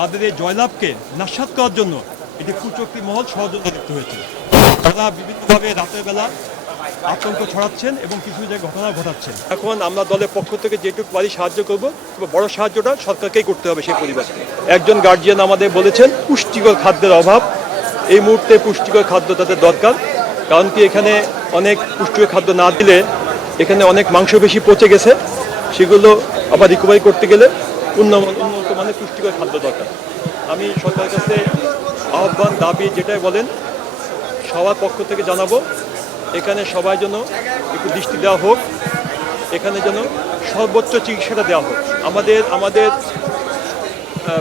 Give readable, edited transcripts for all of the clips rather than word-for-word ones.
তাদের এই জয়লাভকে নস্যাৎ করার জন্য এটি কুচক্রী মহল ষড়যন্ত্র লিপ্ত হয়েছে। তারা বিভিন্নভাবে রাতের বেলা আতঙ্ক ছড়াচ্ছেন এবং কিছু জায়গায় ঘটনা ঘটাচ্ছেন। এখন আমরা দলের পক্ষ থেকে যেটুকু পারি সাহায্য করব, বড় সাহায্যটা সরকারকেই করতে হবে সেই পরিবার। একজন গার্জিয়ান আমাদের বলেছেন পুষ্টিকর খাদ্যের অভাব, এই মুহূর্তে পুষ্টিকর খাদ্য তাদের দরকার। কারণ কি এখানে অনেক পুষ্টিকর খাদ্য না দিলে এখানে অনেক মাংসপেশি পচে গেছে, সেগুলো আবার রিকভারি করতে গেলে উন্নত মানের পুষ্টিকর খাদ্য দরকার। আমি সরকারের কাছে আহ্বান দাবি যেটাই বলেন সবার পক্ষ থেকে জানাবো, এখানে সবাই যেন একটু দৃষ্টি দেওয়া হোক, এখানে যেন সর্বোচ্চ চিকিৎসাটা দেওয়া হোক। আমাদের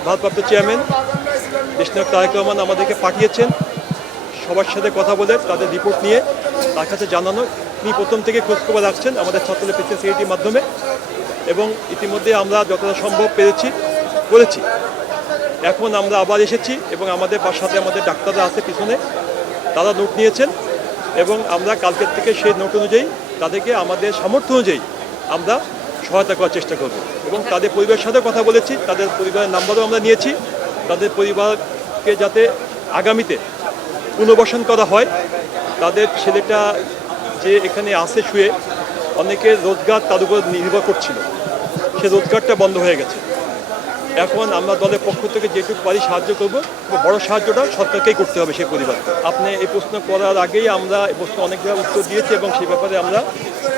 ভারপ্রাপ্ত চেয়ারম্যান দেশনায়ক তারেক রহমান আমাদেরকে পাঠিয়েছেন সবার সাথে কথা বলে তাদের রিপোর্ট নিয়ে তার কাছে জানানো। তিনি প্রথম থেকে খোঁজখবর রাখছেন আমাদের ছাত্রলীগ প্রেসিডেন্ট সেক্রেটারির মাধ্যমে, এবং ইতিমধ্যে আমরা যতটা সম্ভব করেছি। এখন আমরা আবার এসেছি এবং আমাদের সাথে আমাদের ডাক্তাররা আছে পিছনে, তারা নোট নিয়েছেন এবং আমরা কালকের থেকে সেই নোট অনুযায়ী তাদেরকে আমাদের সামর্থ্য অনুযায়ী আমরা সহায়তা করার চেষ্টা করব। এবং তাদের পরিবারের সাথে কথা বলেছি, তাদের পরিবারের নাম্বারও আমরা নিয়েছি। তাদের পরিবারকে যাতে আগামীতে পুনর্বাসন করা হয়। তাদের ছেলেটা যে এখানে আসে শুয়ে, অনেকের রোজগার তার উপর নির্ভর করছিল, সে রোজগারটা বন্ধ হয়ে গেছে। এখন আমরা দলের পক্ষ থেকে যেটুকু পারি সাহায্য করব, বড় সাহায্যটা সরকারকেই করতে হবে সেই পরিবার। আপনি এই প্রশ্ন করার আগেই আমরা এই প্রশ্ন অনেকবার উত্তর দিয়েছি এবং সেই ব্যাপারে আমরা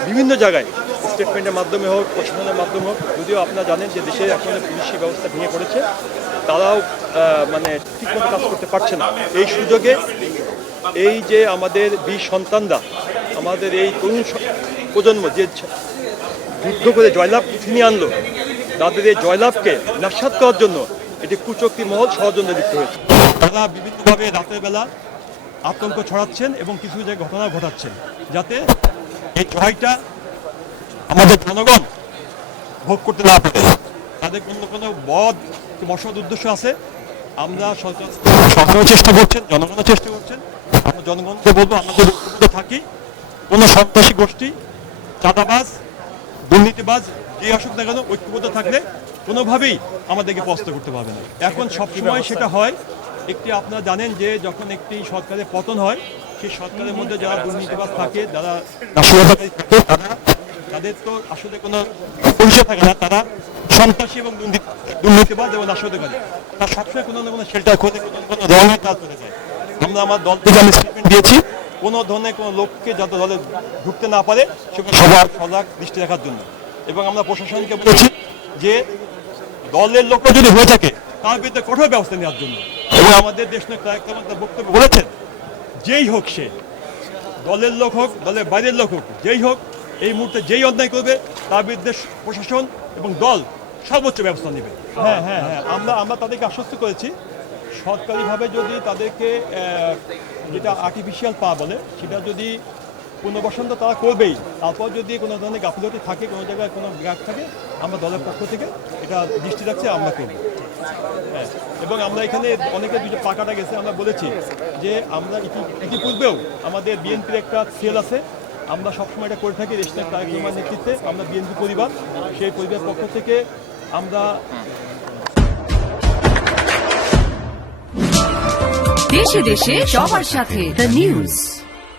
বিভিন্ন জায়গায় স্টেটমেন্টের মাধ্যমে হোক, প্রশাসনের মাধ্যমে হোক, যদিও আপনারা জানেন যে দেশে এখন পুলিশি ব্যবস্থা ভেঙে পড়েছে, তারাও ঠিকমতো কাজ করতে পারছে না। এই সুযোগে এই যে আমাদের বীর সন্তানরা, আমাদের এই তরুণ প্রজন্ম যে যুদ্ধ করে জয়লাভ ছিনিয়ে আনলো, তাদের এই জয়লাভকে নস্যাৎ করার জন্য এটি কুচক্রী মহল ষড়যন্ত্র লিপ্ত হয়েছে। তারা বিভিন্নভাবে রাতের বেলা আতঙ্ক ছড়াচ্ছেন এবং কিছু জায়গায় ঘটনা ঘটাচ্ছেন, যাতে এই জয়টা আমাদের জনগণ ভোগ করতে না পারে। তাদের কোনো বসত উদ্দেশ্য আছে। আমরা সরকারও চেষ্টা করছেন, জনগণও চেষ্টা করছেন। আমরা জনগণকে বলবো আমাদের ঐক্যবদ্ধ থাকি। কোনো সন্ত্রাসী গোষ্ঠী, চাঁদাবাজ, দুর্নীতিবাজ যে আসুক না কেন, ঐক্যবদ্ধ থাকলে কোনোভাবেই আমাদেরকে পরাস্ত করতে পারবে না। এখন সবসময় সেটা হয়, আপনারা জানেন যে যখন একটি সরকারের পতন হয়, সেই সরকারের মধ্যে যারা দুর্নীতিবাজ থাকে, যারা নাশকতাকারী থাকে, তাদের তো আসলে কোনো পরিচয় থাকে না। তারা সন্ত্রাসী এবং দুর্নীতিবাজ এবং নাশকতাকারী, তারা সবসময় কোনো না কোনো শেল্টার খোঁজে, কোনো রঙের কাজ করে যায়। আমরা আমার দল থেকে আমি স্টেটমেন্ট দিয়েছি, কোনো ধরনের কোনো লোককে যাতে দলে ঢুকতে না পারে সেখানে সবার সজাগ দৃষ্টি রাখার জন্য। এবং আমরা প্রশাসনকে বলেছি যে দলের লোক যদি হয়ে থাকে তার বিরুদ্ধে কঠোর ব্যবস্থা নেওয়ার জন্য। এবং আমাদের দেশনায়ক তারেক রহমান তার বক্তব্য বলেছেন, যেই হোক সে, দলের লোক হোক, দলের বাইরের লোক হোক, যেই হোক, এই মুহূর্তে যেই অন্যায় করবে তার বিরুদ্ধে প্রশাসন এবং দল সর্বোচ্চ ব্যবস্থা নেবে। হ্যাঁ, আমরা তাদেরকে আশ্বস্ত করেছি, সরকারিভাবে যদি তাদেরকে যেটা আর্টিফিশিয়াল পা বলে সেটা যদি পুনর্বাসন তো তারা করবেই, তারপর যদি কোনো ধরনের গাফিলতি থাকে, কোনো জায়গায় কোনো গ্যাপ থাকে, আমরা দলের পক্ষ থেকে এটা দৃষ্টি রাখছি, আমরা করব। হ্যাঁ, এবং আমরা এখানে অনেকে দুটো পাকাটা গেছে, আমরা বলেছি যে আমরা ইতিপূর্বেও আমাদের বিএনপির একটা সেল আছে, আমরা সবসময় এটা করে থাকি দেশনায়ক তারেক রহমানের নেতৃত্বে। আমরা বিএনপি পরিবার, সেই পরিবারের পক্ষ থেকে আমরা দেশে দেশে সবার সাথে দ্য নিউজ।